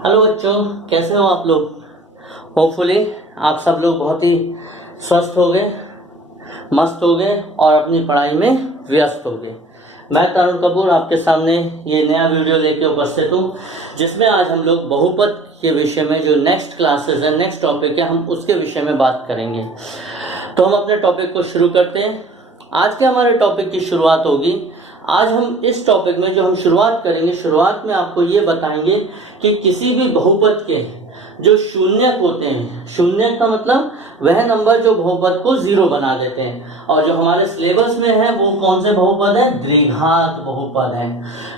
Hello बच्चों, कैसे हो आप लोग। होपफुली आप सब लोग बहुत ही स्वस्थ हो गए, मस्त हो गए और अपनी पढ़ाई में व्यस्त हो गए। मैं तरुण कपूर आपके सामने ये नया वीडियो लेके उपस्थित हूँ, जिसमें आज हम लोग बहुपद के विषय में जो नेक्स्ट क्लासेस है, नेक्स्ट टॉपिक है, हम उसके विषय में बात करेंगे। तो हम अपने टॉपिक को शुरू करते हैं। आज के हमारे टॉपिक की शुरुआत होगी। आज हम इस टॉपिक में जो हम शुरुआत करेंगे, शुरुआत में आपको ये बताएंगे कि किसी भी बहुपद के जो शून्यक होते हैं, शून्यक का मतलब वह नंबर जो बहुपद को जीरो बना देते हैं, और जो हमारे सिलेबस में है वो कौन से बहुपद है, द्विघात बहुपद है।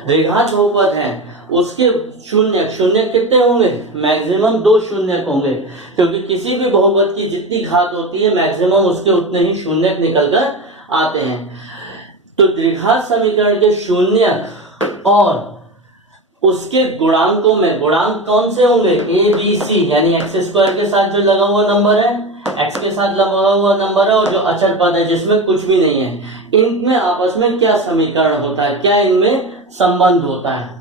द्विघात बहुपद है उसके शून्यक शून्यक कितने होंगे, मैक्सिमम 2 शून्यक होंगे, क्योंकि किसी भी बहुपद की जितनी घात होती है मैक्सिमम उसके उतने ही शून्यक निकल कर आते हैं। तो द्विघात समीकरण के शून्यक और उसके गुणांकों में, गुणांक कौन से होंगे, ए बी सी, यानी एक्स स्क्वायर के साथ जो लगा हुआ नंबर है, एक्स के साथ लगा हुआ नंबर है, और जो अचर पद है जिसमें कुछ भी नहीं है, इनमें आपस में क्या समीकरण होता है, क्या इनमें संबंध होता है।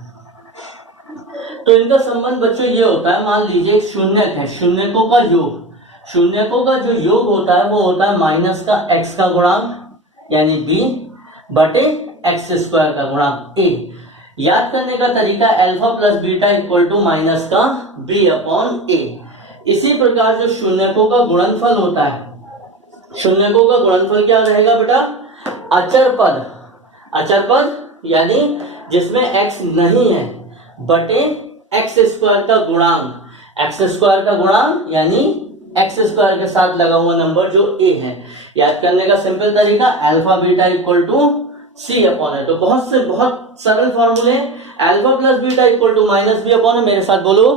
तो इनका संबंध बच्चों ये होता है, मान लीजिए शून्यक है, शून्यकों का योग, शून्यकों का जो योग होता है वो होता है माइनस का एक्स का गुणांक यानी बी बटे एक्स स्क्वायर का गुणांक ए। याद करने का तरीका alpha plus beta equal to minus का बी अपॉन ए। इसी प्रकार जो शून्यकों का गुणनफल होता है, शून्यकों का गुणनफल क्या रहेगा बेटा, अचर पद, अचर पद यानी जिसमें एक्स नहीं है, बटे एक्स स्क्वायर का गुणांक, एक्स स्क्वायर का गुणांक यानी एक्स स्क्वायर के साथ लगा हुआ नंबर जो ए है। याद करने का सिंपल तरीका alpha beta equal to c upon है। तो बहुत सरल फॉर्मूले, alpha plus beta equal to minus b upon है, मेरे साथ बोलो,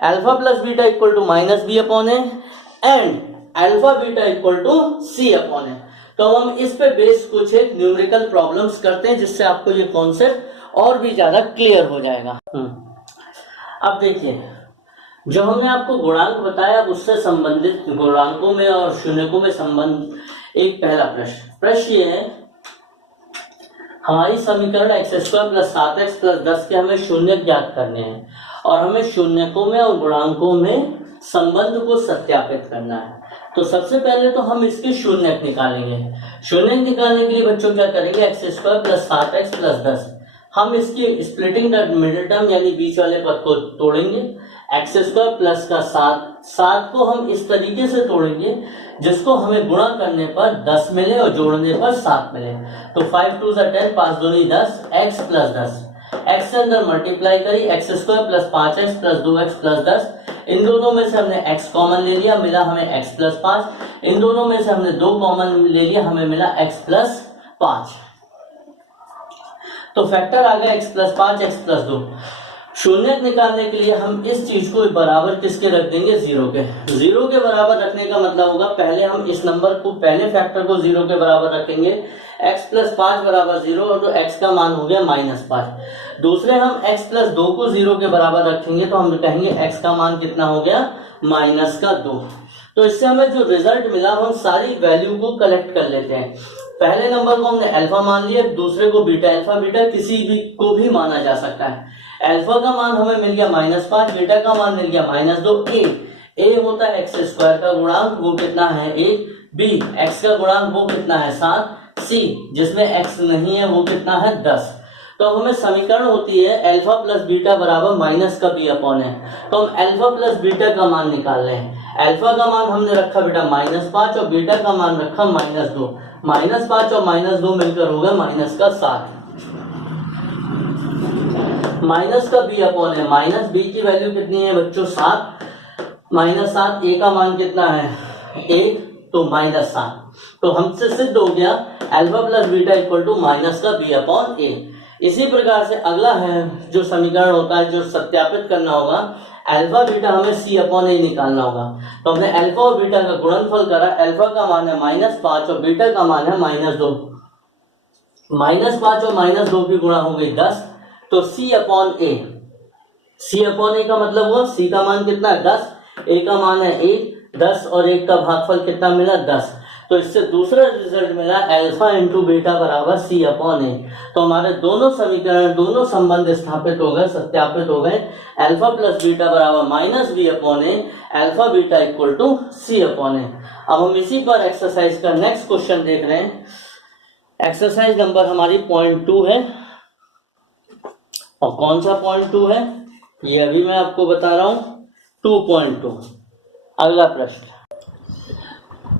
alpha plus beta equal to minus b upon है and alpha beta equal to c upon है। तो हम इस पे बेस कुछ एक न्यूमेरिकल प्रॉब्लम्स करते हैं, जिससे आपको ये कॉन्सेप्ट और भी ज्यादा क्लियर हो जाएगा। अब देखिए, जो हमने आपको गुणांक बताया, उससे संबंधित गुणांकों में और शून्यकों में संबंध, एक पहला प्रश्न ये है, हमारी समीकरण x square plus 7x plus 10 के हमें शून्यक ज्ञात करने हैं और हमें शून्यकों में और गुणांकों में संबंध को सत्यापित करना है। तो सबसे पहले तो हम इसके शून्यक निकालेंगे। शून्यक निकालने के लिए बच्चों क्या करेंगे, x square plus 7x plus 10, हम इसकी स्प्लिटिंग द मिडिल टर्म यानी बीच वाले पद को तोड़ेंगे। एक्स स्क्वायर प्लस का 7 को हम इस तरीके से तोड़ेंगे जिसको हमें गुणा करने पर 10 मिले और जोड़ने पर 7 मिले। तो 5 2 10, 5 दूनी 10, x प्लस 10, x से अंदर मल्टीप्लाई करी, x square plus 5x plus 2x plus 10, इन दोनों में से हमने x कॉमन ले लिया, मिला हमें x प्लस 5, इन दोनों में से हमने 2 कॉमन ले लिया, हमें मिला x प्लस 5। तो फैक्टर आ गया x प्लस 5, x प्लस 2। शून्यक निकालने के लिए हम इस चीज को बराबर किसके रख देंगे, 0 के। 0 के बराबर रखने का मतलब होगा, पहले हम इस नंबर को, पहले फैक्टर को 0 के बराबर रखेंगे, x प्लस 5 बराबर 0, और तो x का मान हो गया माइनस 5। दूसरे हम x प्लस 2 को 0 के बराबर रखेंगे, तो हम कहेंगे x का मान कितना हो गया, माइनस का 2। तो इससे हमें जो रिजल्ट मिला, हम सारी वैल्यू को कलेक्ट कर लेते हैं। पहले नंबर को हमने अल्फा मान लिया, दूसरे को बीटा। अल्फा बीटा किसी भी को भी माना जा सकता है। अल्फा का मान हमें मिल गया -5, बीटा का मान मिल गया -2। ए होता है एक्स स्क्वायर का गुणांक, वो कितना है 1। बी एक्स का गुणांक वो कितना है 7। सी जिसमें एक्स नहीं है वो कितना है 10। तो हमें समीकरण होती है अल्फा प्लस बीटा बराबर माइनस का बी अपॉन है। तो हम अल्फा प्लस बीटा का मान निकाल रहे हैं। अल्फा का मान हमने रखा बेटा -5 और बीटा का मान रखा -2। -5 और -2 मिलकर हो गया माइनस का 7। माइनस का बी अपॉन है, माइनस बी की वैल्यू कितनी है बच्चों 7, -7, ए का मान कितना है 1, तो -7। तो हमसे सिद्ध हो गया alpha plus beta equal to minus का बी अपॉन ए। इसी प्रकार से अगला है जो समीकरण होता है, जो सत्यापित करना होगा, अल्फा बीटा हमें सी अपॉन ए निकालना होगा। तो हमने अल्फा और बीटा का गुणनफल करा, अल्फा का मान है -5 और बीटा का मान है -2। -5 और -2 की गुणा हो गई 10, तो सी अपॉन ए, सी अपॉन ए का मतलब हुआ, सी का मान कितना है 10, ए का मान है 1, 10 और 1 का भागफल कितना मिला 10। तो इससे दूसरा रिजल्ट मिला अल्फा इंटू बीटा बराबर सी अपॉन ए। तो हमारे दोनों समीकरण, दोनों संबंध स्थापित हो गए, सत्यापित हो गए। अल्फा प्लस बीटा बराबर minus b upon a, alpha beta equal to c upon a. अब हम इसी पर एक्सरसाइज का नेक्स्ट क्वेश्चन देख रहे हैं। एक्सरसाइज नंबर हमारी 0.2 है। और कौन सा 0.2 है ये अभी मैं आपको बता रहा हूं। 2.2 अगला प्रश्न।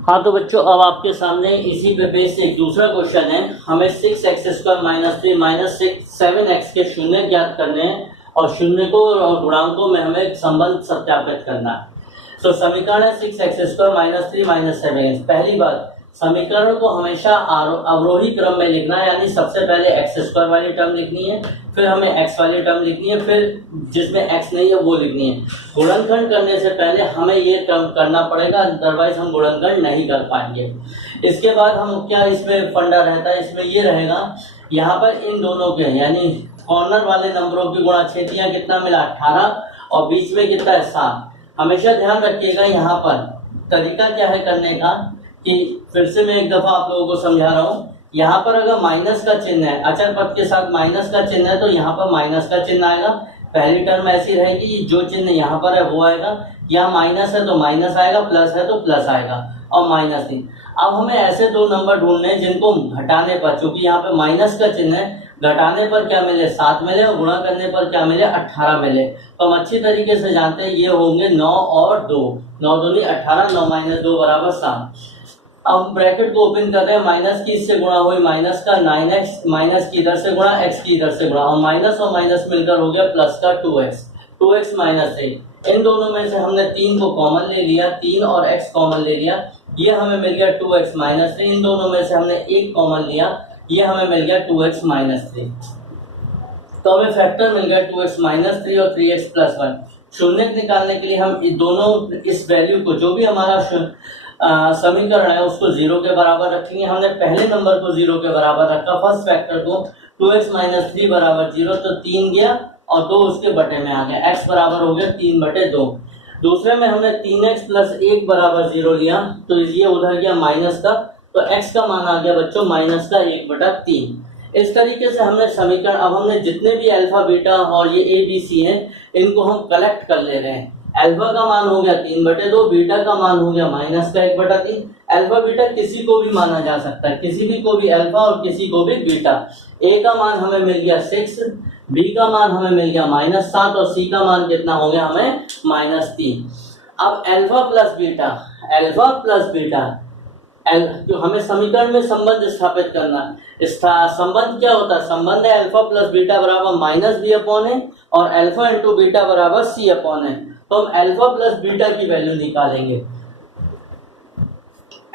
हाँ तो बच्चों, अब आपके सामने इसी पे बेस एक दूसरा क्वेश्चन है। हमें 6x² माइनस 3 माइनस 7x के शून्य ज्ञात करने हैं और शून्य को और गुणांकों में हमें संबंध सत्यापित करना है। तो समीकरण है 6x² माइनस 3 माइनस 7x। पहली बात, समीकरण को हमेशा अवरोही क्रम में लिखना है, यानी सबसे पहले x² वाली टर्म लिखनी है, फिर हमें x वाली टर्म लिखनी है, फिर जिसमें x नहीं है वो लिखनी है। गुणनखंड करने से पहले हमें ये टर्म करना पड़ेगा, अदरवाइज हम गुणनखंड नहीं कर पाएंगे। इसके बाद हम क्या इसमें फंडा रहता है, इसमें ये रहेगा यहाँ पर इन दोनों के यानी कॉर्नर वाले नंबरों की गुणाक्षेत्रियां कितना मिला 18 और बीच में कितना है 7। हमेशा ध्यान रखिएगा यहाँ पर तरीका क्या है करने का, कि फिर से मैं एक दफा आप लोगों को समझा रहा हूँ। यहाँ पर अगर माइनस का चिन्ह है, अचर पद के साथ माइनस का चिन्ह है, तो यहाँ पर माइनस का चिन्ह आएगा। पहली टर्म ऐसी रहेगी, जो चिन्ह यहाँ पर है वो आएगा। यहाँ माइनस है तो माइनस आएगा, प्लस है तो प्लस आएगा और माइनस 3। अब हमें ऐसे दो नंबर ढूंढने हैं जिनको घटाने पर, चूंकि यहाँ पे माइनस का चिन्ह है, घटाने पर क्या मिले 7 मिले और गुणा करने पर क्या मिले 18 मिले। तो हम अच्छी तरीके से जानते हैं ये होंगे 9 और 2, 9 दूनी 18, 9 माइनस 2 बराबर 7। अब ब्रैकेट को ओपन कर रहे हैं, माइनस की इससे गुणा हुई माइनस का 9x, माइनस की इधर से गुणा, x की इधर से गुणा, और माइनस मिलकर हो गया प्लस का 2x माइनस 3। इन दोनों में से हमने 3 को कॉमन ले लिया, 3 और x कॉमन ले लिया, ये हमें मिल गया 2x माइनस 3। इन दोनों में से हमने 1 कॉमन लिया, ये हमें मिल गया 2x माइनस 3। तो हमें फैक्टर मिल गया 2x माइनस 3 और 3x प्लस 1। शून्य निकालने के लिए हम दोनों इस वैल्यू को, जो भी हमारा समीकरण है उसको 0 के बराबर रखेंगे। हमने पहले नंबर को 0 के बराबर रखा, फर्स्ट फैक्टर को। 2x माइनस 3 बराबर 0, तो 3 गया और 2 उसके बटे में आ गया, x बराबर हो गया 3/2। दूसरे में हमने 3x प्लस 1 बराबर 0 लिया, तो ये उधर गया माइनस का, तो x का मान आ गया बच्चों माइनस का 1/3। इस तरीके से हमने समीकरण, अब हमने जितने भी अल्फा बीटा और ये ए बी सी हैं इनको हम कलेक्ट कर ले रहे हैं। अल्फा का मान हो गया 3/2, बीटा का मान हो गया माइनस का 1/3। अल्फा बीटा किसी को भी माना जा सकता है, किसी भी को भी अल्फा और किसी को भी बीटा। ए का मान हमें मिल गया 6, बी का मान हमें मिल गया -7 और सी का मान कितना हो गया हमें -3। अब अल्फा प्लस बीटा जो हमें समीकरण में संबंध स्थापित करना है। संबंध क्या होता है, संबंध है अल्फा प्लस बीटा बराबर माइनस बी अपॉन ए और अल्फा इंटू बीटा बराबर सी अपॉन ए। तो हम अल्फा प्लस बीटा की वैल्यू निकालेंगे।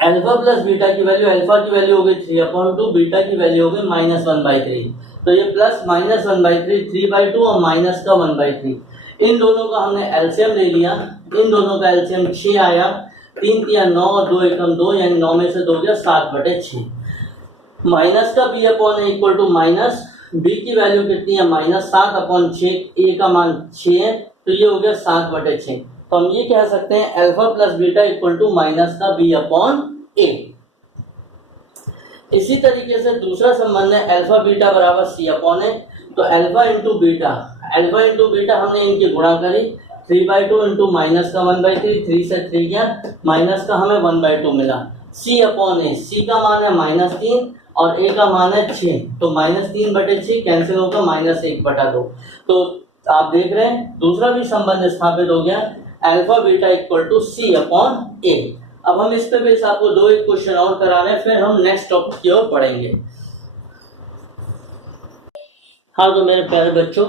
अल्फा प्लस बीटा की वैल्यू, अल्फा की वैल्यू हो गई 3/2, बीटा की वैल्यू हो गई -1/3। तो ये प्लस -1/3, 3/2 और माइनस का 1/3। इन दोनों का हमने एलसीएम ले लिया, इन दोनों का एलसीएम 6 आया, 3 तिया 9 और 2 एकम 2, यानी 9 में से 2 गया 7/6। माइनस का b upon a equal to minus b की वैल्यू कितनी है -7/6, ए का मान 6 है, तो ये हो गया 7/6। तो हम ये कह सकते हैं alpha plus beta equal to minus का बी अपॉन ए। इसी तरीके से दूसरा संबंध है अल्फा बीटा बराबर सी अपॉन ए। तो अल्फा इंटू बीटा हमने इनकी गुणा करी, 3/2 इंटू माइनस का 1/3, 3 से 3 गया, माइनस का हमें 1/2 मिला। सी अपॉन ए, सी का मान है -3 और ए का मान है 6, तो -3/6 कैंसिल होगा, -1/2। तो आप देख रहे हैं दूसरा भी संबंध स्थापित हो गया, alpha beta equal to c upon a. अब हम इस पे बेस आपको 2 एक क्वेश्चन और करा रहे हैं, फिर हम नेक्स्ट टॉपिक की ओर पढ़ेंगे। हाँ तो मेरे प्यारे बच्चों,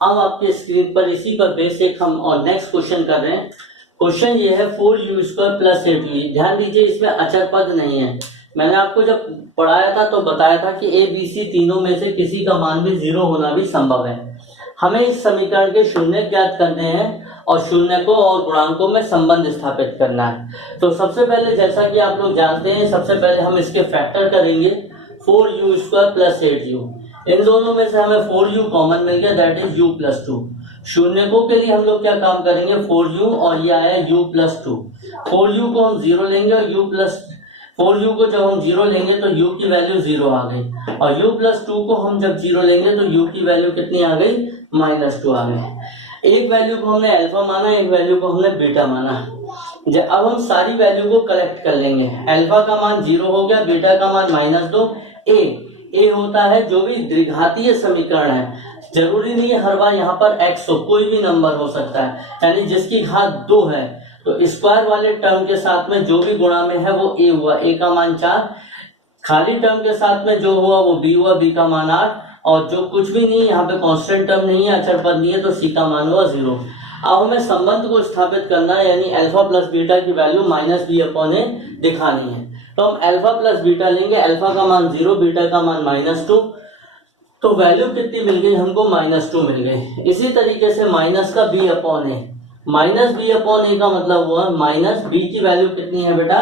अब आपके स्क्रीन पर इसी पर बेस एक हम और नेक्स्ट क्वेश्चन कर रहे हैं। क्वेश्चन ये है 4u² प्लस 8u। ध्यान दीजिए इसमें अचर पद नहीं है। मैंने आपको जब पढ़ाया था तो बताया था कि ए बी सी तीनों में से किसी का मान भी 0 होना भी संभव है। हमें इस समीकरण के शून्य ज्ञात करने हैं और शून्य को और गुणांकों में संबंध स्थापित करना है। तो सबसे पहले, जैसा कि आप लोग जानते हैं, सबसे पहले हम इसके फैक्टर करेंगे 4u² प्लस 8u। इन दोनों में से हमें 4u कॉमन मिल गया, दैट इज u प्लस 2। शून्यकों के लिए हम लोग क्या काम करेंगे, 4u और ये आया u प्लस 2। 4u को हम 0 लेंगे और 4u को जब हम 0 लेंगे तो u की वैल्यू 0 आ गई, और u प्लस 2 को हम जब 0 लेंगे तो u की वैल्यू कितनी आ गई, -2 आ गई। एक वैल्यू को हमने अल्फा माना, एक वैल्यू को हमने बीटा माना। अब हम सारी वैल्यू को कलेक्ट कर लेंगे। अल्फा का मान 0 हो गया, बीटा का मान -2। ए होता है जो भी द्विघातीय समीकरण है, जरूरी नहीं है हर बार यहाँ पर x हो, कोई भी नंबर हो सकता है, यानी जिसकी घात 2 है तो स्क्वायर वाले टर्म के साथ में जो भी गुणा में है वो a हुआ, a का मान 4, खाली टर्म के साथ में जो हुआ वो b हुआ, b का मान 8, और जो कुछ भी नहीं, यहाँ पे कांस्टेंट टर्म नहीं है, अचर पद नहीं है, तो c का मान हुआ 0। अब हमें संबंध को स्थापित करना है, यानी अल्फा प्लस बीटा की वैल्यू -b/a दिखानी है। तो हम अल्फा प्लस बीटा लेंगे, अल्फा का मान 0, बीटा का मान -2, तो वैल्यू कितनी मिल गई हमको, -2 मिल गई। इसी तरीके से माइनस का b/a, -b/a का मतलब हुआ b की वैल्यू कितनी है बेटा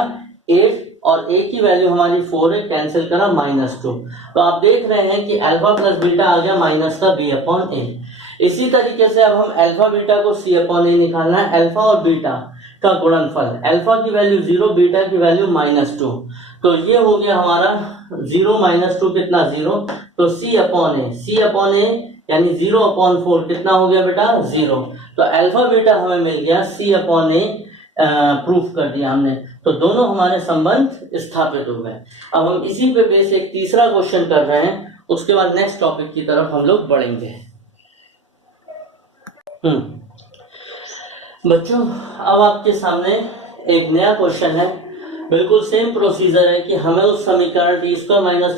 8, और a की वैल्यू हमारी 4 है, कैंसिल करा -2। तो आप देख रहे हैं कि अल्फा प्लस बीटा आ गया माइनस का b/a। इसी तरीके से अब हम अल्फा बीटा को c/a निकालना है। अल्फा और बीटा का गुणनफल, अल्फा की वैल्यू 0, बीटा की वैल्यू -2, तो ये हो गया हमारा 0 -2 कितना 0, तो c/a यानी 0/4 कितना हो गया बेटा 0। तो अल्फा बीटा हमें मिल गया, c/a प्रूफ कर दिया हमने, तो दोनों हमारे संबंध स्थापित हो गए। अब हम इसी पे बेस एक तीसरा क्वेश्चन कर रहे हैं, उसके बाद नेक्स्ट टॉपिक की तरफ हम लोग बढ़ेंगे। बच्चों अब आपके सामने एक नया क्वेश्चन है, बिल्कुल सेम प्रोसीजर है कि हमें उस समीकरण t² -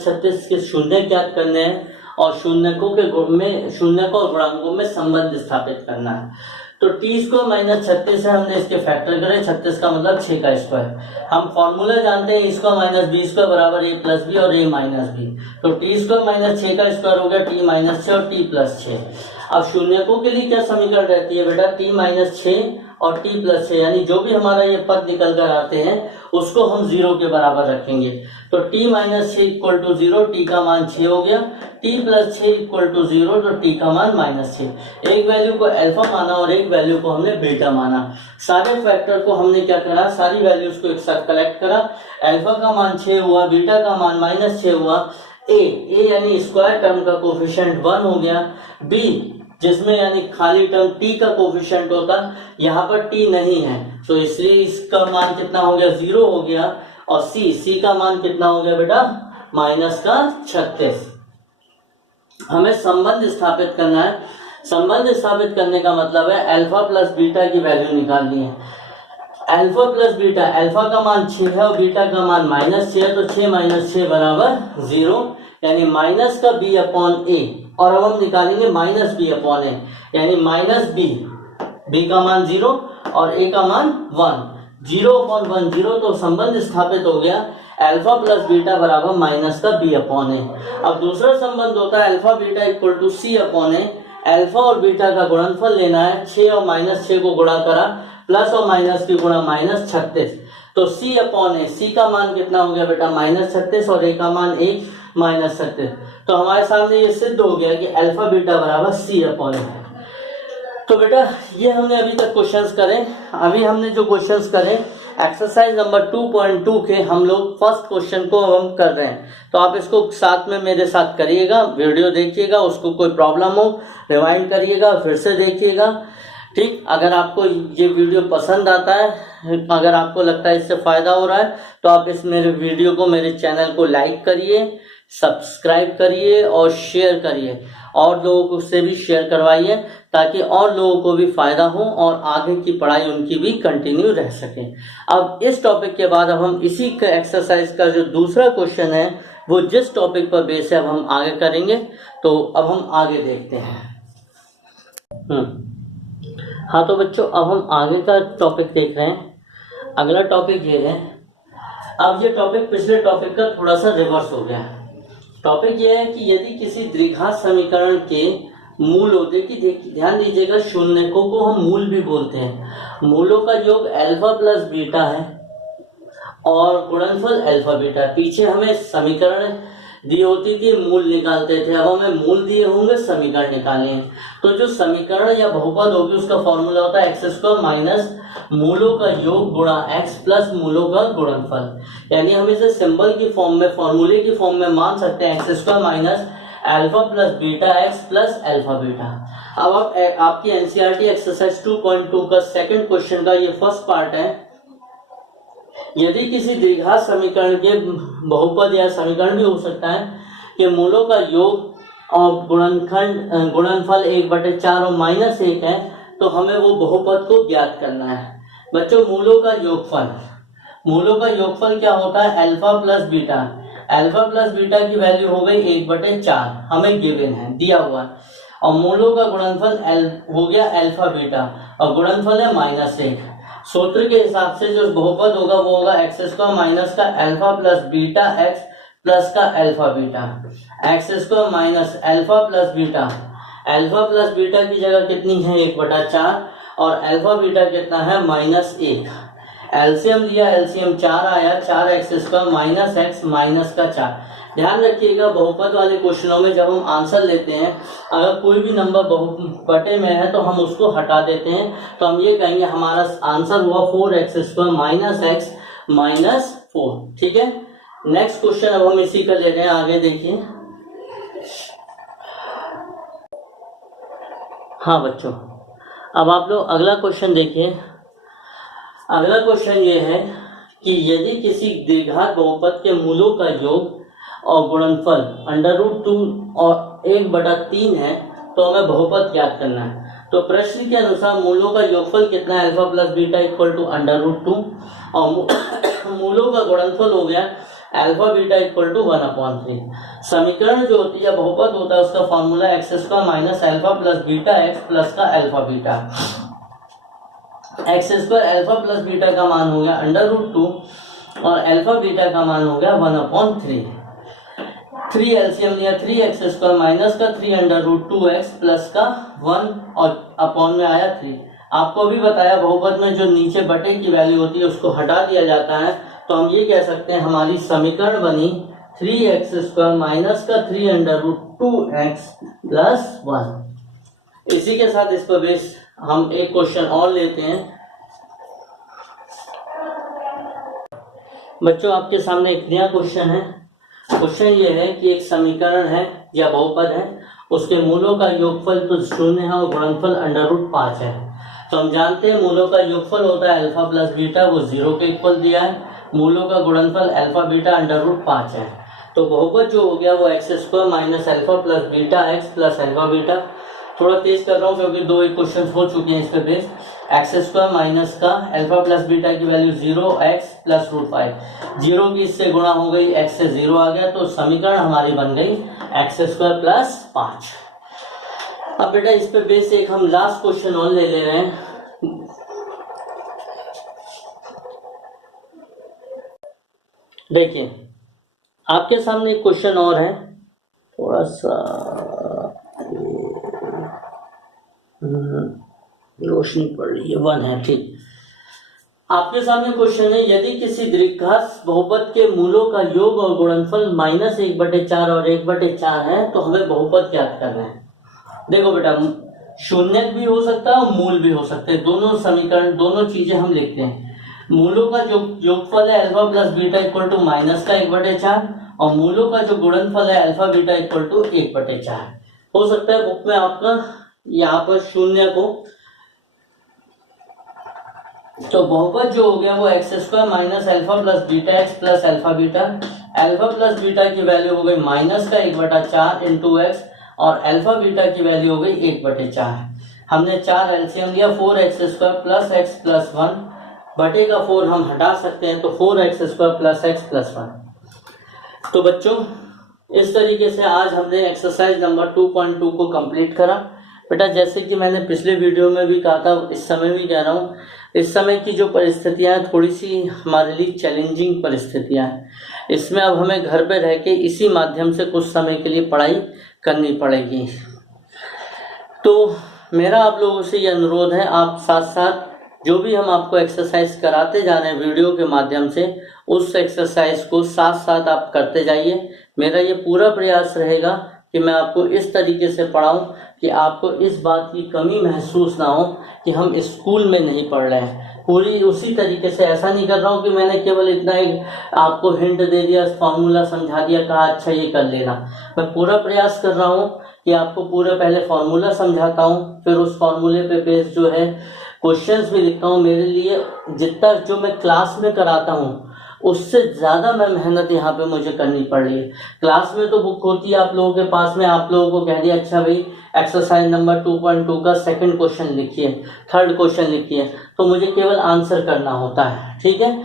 36 के शून्य ज्ञात करने हैं और शून्यकों और गुणांकों में संबंध स्थापित करना है। तो t² - 36 है, हमने इसके फैक्टर करे, 36 का मतलब 6 का स्क्वायर। हम फॉर्मूला जानते हैं a² - b² बराबर a प्लस बी और a माइनस बी, तो t² - 6 का स्क्वायर हो गया t - 6 और t + 6। अब शून्यकों के लिए क्या समीकरण रहती है बेटा, t - 6 और t + 6, यानी जो भी हमारा ये पद निकल कर आते हैं उसको हम 0 के बराबर रखेंगे। तो t - 6 = 0, t का मान 6 हो गया, t + 6 = 0, तो t का मान -6। एक वैल्यू को अल्फा माना और एक वैल्यू को हमने बीटा माना। सारे फैक्टर को हमने क्या करा, सारी वैल्यूज को एक साथ कलेक्ट करा। अल्फा का मान 6 हुआ, बीटा का मान -6 हुआ, a यानी स्क्वायर टर्म का कोफिशिएंट 1 हो गया, b जिसमें यानी खाली टर्म t का कोफिशिएंट होता, यहाँ पर t नहीं है, तो इसलिए इसका मान कितना हो गया 0 हो गया, और c का मान कितना हो गया बेटा -36। हमें संबंध स्थापित करना है। संबंध स्थापित करने का मतलब है अल्फा प्लस बीटा की वैल्यू निकालनी है। अल्फा प्लस बीटा, अल्फा का मान 6 है और बीटा का मान -6 है, तो 6 - 6 बराबर 0, यानी माइनस का b/a, और अब हम निकालेंगे -b/a, यानी -b का मान 0 और a का मान 1, 0/1 0, तो संबंध स्थापित हो गया अल्फा प्लस बीटा बराबर -b/a। अब दूसरा संबंध होता है अल्फा बीटा = c/a। अल्फा और बीटा का गुणनफल लेना है, 6 और -6 को गुणा करा, प्लस और माइनस की गुणा -36, तो c/a, c का मान कितना हो गया बेटा -36 और a का मान 1 -36। तो हमारे सामने ये सिद्ध हो गया कि अल्फा बीटा बराबर c/a है। तो बेटा ये हमने अभी तक क्वेश्चंस करे। अभी हमने जो क्वेश्चंस करे एक्सरसाइज नंबर 2.2 के हम लोग फर्स्ट क्वेश्चन को हम कर रहे हैं, तो आप इसको साथ में मेरे साथ करिएगा, वीडियो देखिएगा, उसको कोई प्रॉब्लम हो रिवाइंड करिएगा, फिर से देखिएगा, ठीक। अगर आपको ये वीडियो पसंद आता है, अगर आपको लगता है इससे फायदा हो रहा है, तो आप इस मेरे वीडियो को, मेरे चैनल को लाइक करिए, सब्सक्राइब करिए और शेयर करिए, और लोगों से भी शेयर करवाइए, ताकि और लोगों को भी फायदा हो और आगे की पढ़ाई उनकी भी कंटिन्यू रह सके। अब इस टॉपिक के बाद अब हम इसी एक्सरसाइज का जो दूसरा क्वेश्चन है वो जिस टॉपिक पर बेस है अब हम आगे करेंगे, तो अब हम आगे देखते हैं। हाँ तो बच्चों अब हम आगे का टॉपिक देख रहे हैं। अगला टॉपिक ये है, अब ये टॉपिक पिछले टॉपिक का थोड़ा सा रिवर्स हो गया। टॉपिक ये है कि यदि किसी द्विघात समीकरण के मूल होते, कि ध्यान दीजिएगा शून्यकों को हम मूल भी बोलते हैं, मूलों का योग अल्फा प्लस बीटा है और गुणनफल अल्फा बीटा। पीछे हमें समीकरण दी होती थी, मूल निकालते थे। अब हमें मूल दिए होंगे, समीकरण निकालने हैं। तो जो समीकरण या बहुपद होगी उसका फॉर्मूला होता है एक्स स्क्वायर माइनस मूलों का योग गुणा एक्स प्लस मूलों का गुणनफल। यानी हम इसे सिंबल की फॉर्म में, फॉर्मूले की फॉर्म में मान सकते हैं x square minus alpha plus beta x plus alpha beta. अब आप आपकी एनसीईआरटी एक्सरसाइज 2.2 का सेकंड क्वेश्चन का ये फर्स्ट पार्ट है। यदि किसी द्विघात समीकरण के बहुपद या समीकरण भी हो सकता है कि मूलों का योग और गुणनफल 1/4 और -1 है, तो हमें वो बहुपद को ज्ञात करना है। बच्चों मूलों का योगफल क्या होता है? Alpha plus beta. Alpha plus beta की वैल्यू हो गई 1/4, हमें गिवन है, दिया हुआ है। और मूलों का गुणनफल हो गया अल्फा बीटा और गुणनफल है -1। सूत्र के हिसाब से जो बहुपद होगा वो होगा एक्स स्क्वायर माइनस का alpha plus beta x plus का alpha beta. X square minus alpha plus beta की जगह कितनी है? 1/4 और अल्फा बीटा कितना है? -1। एलसीएम लिया, एलसीएम 4 आया, 4x square minus x minus का 4। ध्यान रखिएगा बहुपद वाले क्वेश्चनों में जब हम आंसर लेते हैं, अगर कोई भी नंबर बटे में है तो हम उसको हटा देते हैं, तो हम ये कहेंगे हमारा आंसर हुआ 4x square minus x minus 4। ठीक है, नेक्स्ट क्वेश्चन अब हम इसी का ले रहे हैं, आगे देखिए। हाँ बच्चों, अब आप लोग अगला क्वेश्चन देखिए। अगला क्वेश्चन ये है कि यदि किसी द्विघात बहुपद के मूलों का योग और गुणनफल √2 और 1/3 है, तो हमें बहुपद ज्ञात करना है। तो प्रश्न के अनुसार मूलों का योगफल कितना है? Alpha plus beta equal to √2 और मूलों का गुणनफल हो गया अल्फा बीटा इक्वल टू 1/3। समीकरण जो होती है बहुपद होता है उसका formula x square minus alpha plus beta x plus का alpha beta. X square alpha plus beta का मान हो गया √2 और अल्फा बीटा का मान हो गया 1/3। 3 एलसीएम लिया, 3x स्क्वायर माइनस का 3√2x प्लस का 1 और अपॉन में आया 3। आपको भी बताया बहुपद में जो नीचे बटे की वैल्यू होती है उसको हटा दिया जाता है, तो हम ये कह सकते हैं हमारी समीकरण बनी 3x स्क्वायर माइनस का 3√2x प्लस 1। इसी के साथ इस पर बेस हम एक क्वेश्चन और लेते हैं। बच्चों आपके सामने एक नया क्वेश्चन है। क्वेश्चन ये है कि एक समीकरण है या बहुपद है, उसके मूलों का योगफल तो 0 है और गुणनफल √5 है। तो हम जानते हैं मूलों का योगफल होता है अल्फा प्लस बीटा, वो 0 के इक्वल दिया है। मूलों का गुणनफल अल्फा बीटा √5 है। तो बहुपद जो हो गया वो x square minus alpha plus beta x plus alpha beta. थोड़ा तेज कर रहा हूँ क्योंकि 2 क्वेश्चन हो चुके हैं इस पे बेस। एक्स स्क्वायर माइनस का अल्फा प्लस बीटा की वैल्यू 0x प्लस √5। 0 की इससे गुणा हो गई, x से 0 आ गया, तो समीकरण हमारी बन गई एक्स स्क्वायर प्लस 5। अब बेटा इस पे बेस एक हम लास्ट क्वेश्चन और ले रहे हैं। देखिए आपके सामने एक क्वेश्चन और है, थोड़ा सा रोशनी पड़ रही है, 1 है, ठीक। आपके सामने क्वेश्चन है, यदि किसी द्विघात बहुपद के मूलों का योग और गुणनफल -1/4 और 1/4 है, तो हमें बहुपद ज्ञात करना है। देखो बेटा, शून्य भी हो सकता है और मूल भी हो सकते हैं, दोनों समीकरण, दोनों चीजें हम लिखते हैं। मूलों का जो योगफल है alpha plus beta equal to minus का 1/4 और मूलों का जो गुणनफल है अल्फा बीटा इक्वल टू 1/4। हो सकता है बुक में आपका यहाँ पर शून्य को, तो बहुपद जो हो गया वो x square minus alpha plus beta x plus alpha beta. Alpha plus beta की वैल्यू हो गई माइनस का 1/4 इंटू एक्स और अल्फा बीटा की वैल्यू हो गई 1/4। हमने 4 एलसीएम लिया, 4x square plus x plus 1 बटे का 4 हम हटा सकते हैं, तो 4x square plus x plus 1। तो बच्चों इस तरीके से आज हमने एक्सरसाइज नंबर 2.2 को कंप्लीट करा। बेटा जैसे कि मैंने पिछले वीडियो में भी कहा था, इस समय भी कह रहा हूँ, इस समय की जो परिस्थितियाँ हैं थोड़ी सी हमारे लिए चैलेंजिंग परिस्थितियाँ हैं। इसमें अब हमें घर पे रह के इसी माध्यम से कुछ समय के लिए पढ़ाई करनी पड़ेगी। तो मेरा आप लोगों से ये अनुरोध है, आप साथ साथ जो भी हम आपको एक्सरसाइज कराते जा रहे हैं वीडियो के माध्यम से, उस एक्सरसाइज को साथ साथ आप करते जाइए। मेरा ये पूरा प्रयास रहेगा कि मैं आपको इस तरीके से पढ़ाऊं कि आपको इस बात की कमी महसूस ना हो कि हम स्कूल में नहीं पढ़ रहे हैं। पूरी उसी तरीके से, ऐसा नहीं कर रहा हूँ कि मैंने केवल इतना ही आपको हिंट दे दिया, फॉर्मूला समझा दिया, कहा अच्छा ये कर लेना। मैं पूरा प्रयास कर रहा हूँ कि आपको पूरा पहले फॉर्मूला समझाता हूँ, फिर उस फॉर्मूले पे बेस जो है क्वेश्चंस भी लिखता हूँ। मेरे लिए जितना जो मैं क्लास में कराता हूँ उससे ज़्यादा मैं मेहनत यहाँ पे मुझे करनी पड़ रही है। क्लास में तो बुक होती है आप लोगों के पास में, आप लोगों को कह दिया अच्छा भाई एक्सरसाइज नंबर 2.2 का सेकंड क्वेश्चन लिखिए, थर्ड क्वेश्चन लिखिए, तो मुझे केवल आंसर करना होता है, ठीक है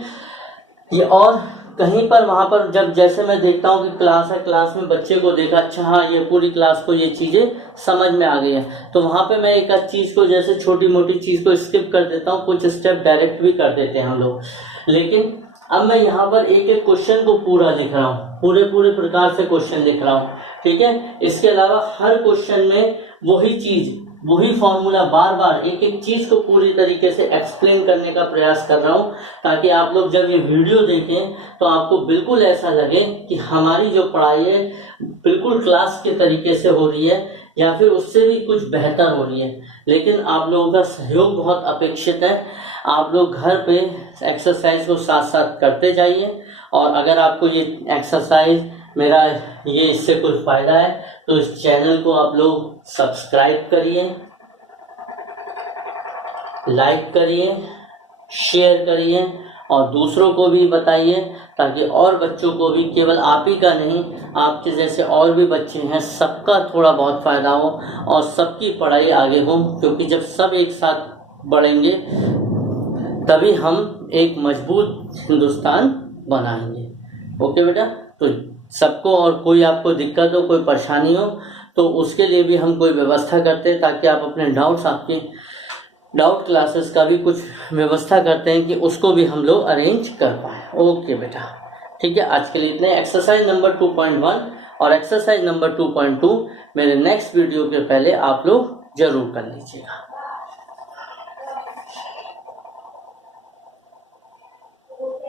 ये। और कहीं पर वहाँ पर जब जैसे मैं देखता हूँ कि क्लास है, क्लास में बच्चे को देखा अच्छा हाँ ये पूरी क्लास को ये चीज़ें समझ में आ गई है, तो वहाँ पे मैं एक आध चीज़ को, जैसे छोटी मोटी चीज़ को स्किप कर देता हूँ, कुछ स्टेप डायरेक्ट भी कर देते हैं हम लोग। लेकिन अब मैं यहाँ पर एक एक क्वेश्चन को पूरा लिख रहा हूँ, पूरे प्रकार से क्वेश्चन लिख रहा हूँ, ठीक है। इसके अलावा हर क्वेश्चन में वही चीज़, वही फॉर्मूला बार बार एक एक चीज़ को पूरी तरीके से एक्सप्लेन करने का प्रयास कर रहा हूँ, ताकि आप लोग जब ये वीडियो देखें तो आपको बिल्कुल ऐसा लगे कि हमारी जो पढ़ाई है बिल्कुल क्लास के तरीके से हो रही है या फिर उससे भी कुछ बेहतर हो रही है। लेकिन आप लोगों का सहयोग बहुत अपेक्षित है। आप लोग घर पे एक्सरसाइज को साथ साथ करते जाइए, और अगर आपको ये एक्सरसाइज मेरा ये इससे कुछ फ़ायदा है तो इस चैनल को आप लोग सब्सक्राइब करिए, लाइक करिए, शेयर करिए और दूसरों को भी बताइए, ताकि और बच्चों को भी, केवल आप ही का नहीं, आपके जैसे और भी बच्चे हैं, सबका थोड़ा बहुत फ़ायदा हो और सबकी पढ़ाई आगे हो। क्योंकि जब सब एक साथ बढ़ेंगे तभी हम एक मजबूत हिंदुस्तान बनाएंगे। ओके बेटा, तो सबको, और कोई आपको दिक्कत हो, कोई परेशानी हो तो उसके लिए भी हम कोई व्यवस्था करते हैं, ताकि आप अपने डाउट्स, आपकी डाउट क्लासेस का भी कुछ व्यवस्था करते हैं कि उसको भी हम लोग अरेंज कर पाएँ। ओके बेटा, ठीक है, आज के लिए इतने। एक्सरसाइज नंबर 2.1 और एक्सरसाइज नंबर 2.2 मेरे नेक्स्ट वीडियो के पहले आप लोग जरूर कर लीजिएगा।